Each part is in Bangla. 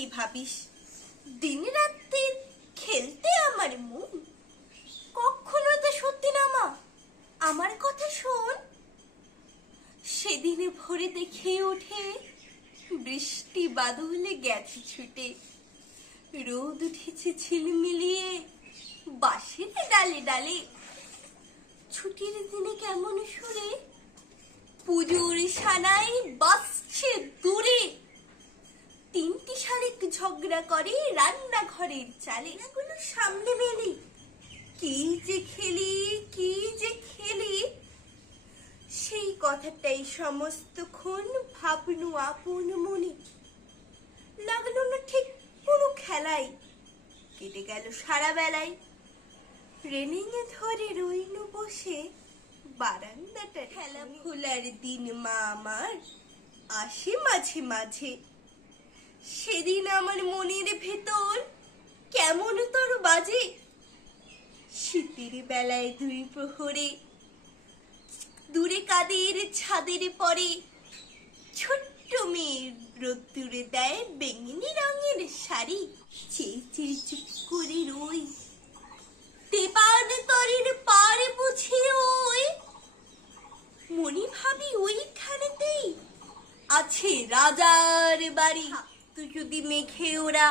কি ভাবিস? দিন রাত্রি খেলতে আমার মন। কখনো তো সত্যি না, মা। আমার কথা শোন। সেদিনে ভোরে দেখে ওঠে বৃষ্টি বাদলে গেছে ছুটে। রোদ উঠেছে ঝিলমিলিয়ে, বাঁশের ডালে ডালে। ছুটির দিনে কেমন সুরে, পুজোর সানাই বাসছে দূরে। ঝগড়া করে রান্নাঘরের চালে এগুলো সামনে মেলে। কি যে খেলি, কি যে খেলি। সেই কথাটাই সমস্তক্ষণ ভাবনু আপন মনে। লাগল না ঠিক পুরো খেলাই। কেটে গেল সারা বেলায় রেলিং এ ধরে রইনু বসে। বারান্দাটা খেলা ভোলার দিন মা আমার আসে মাঝে মাঝে। সেদিন আমার মনের ভেতর কেমন তোর বাজে। শীতের বেলায় দুই প্রহরে, দূরে কাদের ছাদের পরে, ছোট্ট মেয়ের রোদ্দুরে দেয় বেঙিনি রঙের শাড়ি। চেয়ে চুপ করে রই দেবান তরের পারে বুঝে ওই। মনি ভাবি ওইখানেতেই আছে রাজার বাড়ি। তুই যদি মেঘে ওরা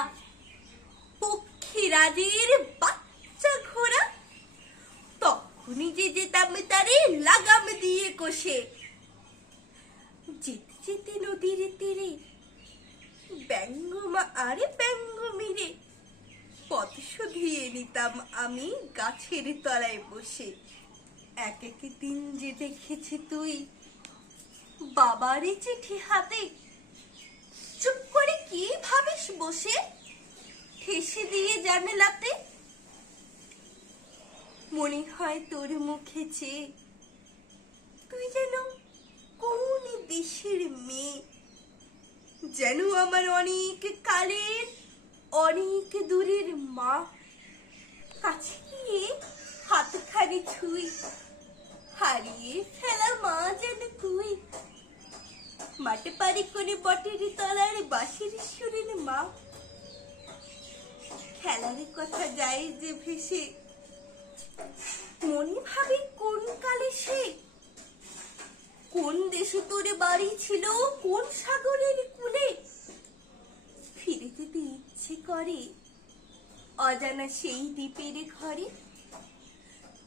পক্ষী রাজের বাচ্চা ঘোড়া। তখনই যে যেতাম তারে লাগাম দিয়ে কষে। যেতে যেতে নদীর তীরে ব্যঙ্গমা আরে ব্যঙ্গ মেরে, পথ শুধিয়ে নিতাম আমি গাছের তলায় বসে। এক এক দিন যে দেখেছি তুই বাবারই চিঠি হাতে চুপ করে কি ভাবিস বসে? ঠেসে দিয়ে জানালাতে মনে হয় তোর মুখে চেয়ে তুই যেন কোন দেশের মেয়ে। যেন আমার অনেক কালের, অনেক দূরের মা। কাছে গিয়ে হাতখানি ছুই, হারিয়ে ফেলা মা যেন তুই। মাঠে পারি কোনে বটের তলার বাঁশের সুরের মা খেলার কথা যায় যে ভেসে। মনে ভাবে কোন কালে সে? কোন দেশে তোরে বাড়ি ছিল, কোন সাগরের কূলে? ফিরে যেতে ইচ্ছে করে। অজানা সেই দ্বীপের ঘরে।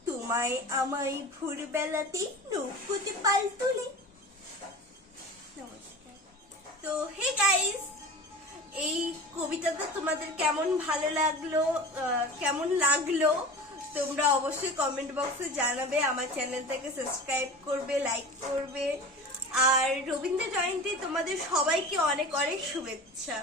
তোমায় আমায় ভোরবেলাতে নৌকোতে পাল তুলে তো হে গাইস এই কবিতাটা তোমাদের কেমন ভালো লাগল কেমন লাগল, তোমরা অবশ্যই কমেন্ট বক্সে জানাবে, আমার চ্যানেলটাকে সাবস্ক্রাইব করবে লাইক করবে। আর রবীন্দ্র জয়ন্তী তোমাদের সবাইকে অনেক অনেক শুভেচ্ছা।